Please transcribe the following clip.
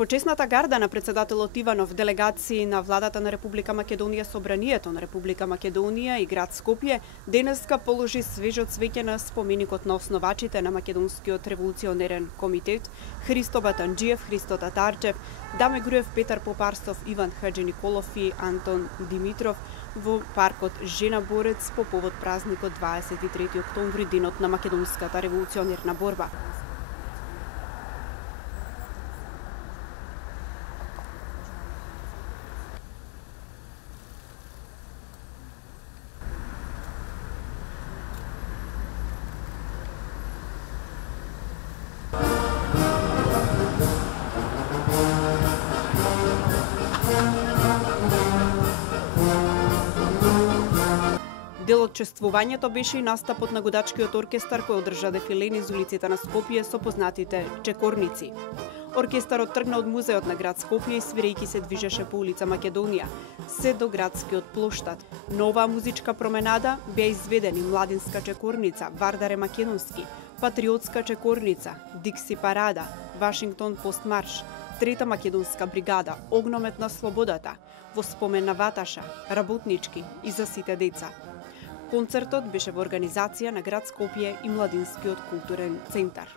Почесната гарда на председателот Иванов, делегации на владата на Република Македонија, Собранието на Република Македонија и град Скопје денеска положи свежо цвеќе на споменикот на основачите на Македонскиот револуционерен комитет Христо Батанџиев, Христо Татарчев, Даме Груев, Петар Попарстов, Иван Хаџи Николов и Антон Димитров во паркот Жена Борец по повод празникот 23 октомври, денот на македонската револуционерна борба. Дел од чествувањето беше и настапот на годачкиот оркестар кој одржа дефиле низ улиците на Скопје со познатите чекорници. Оркестарот тргна од музеот на град Скопје и свирејќи се движеше по улица Македонија, се до градскиот плоштад. На оваа музичка променада беа изведени младинска чекорница, Вардаре македонски, патриотска чекорница, Дикси парада, Вашингтон постмарш, Трета македонска бригада, Огномет на слободата, во спомен на Ваташа, работнички и за сите деца. Концертот беше во организација на град Скопје и Младинскиот културен центар.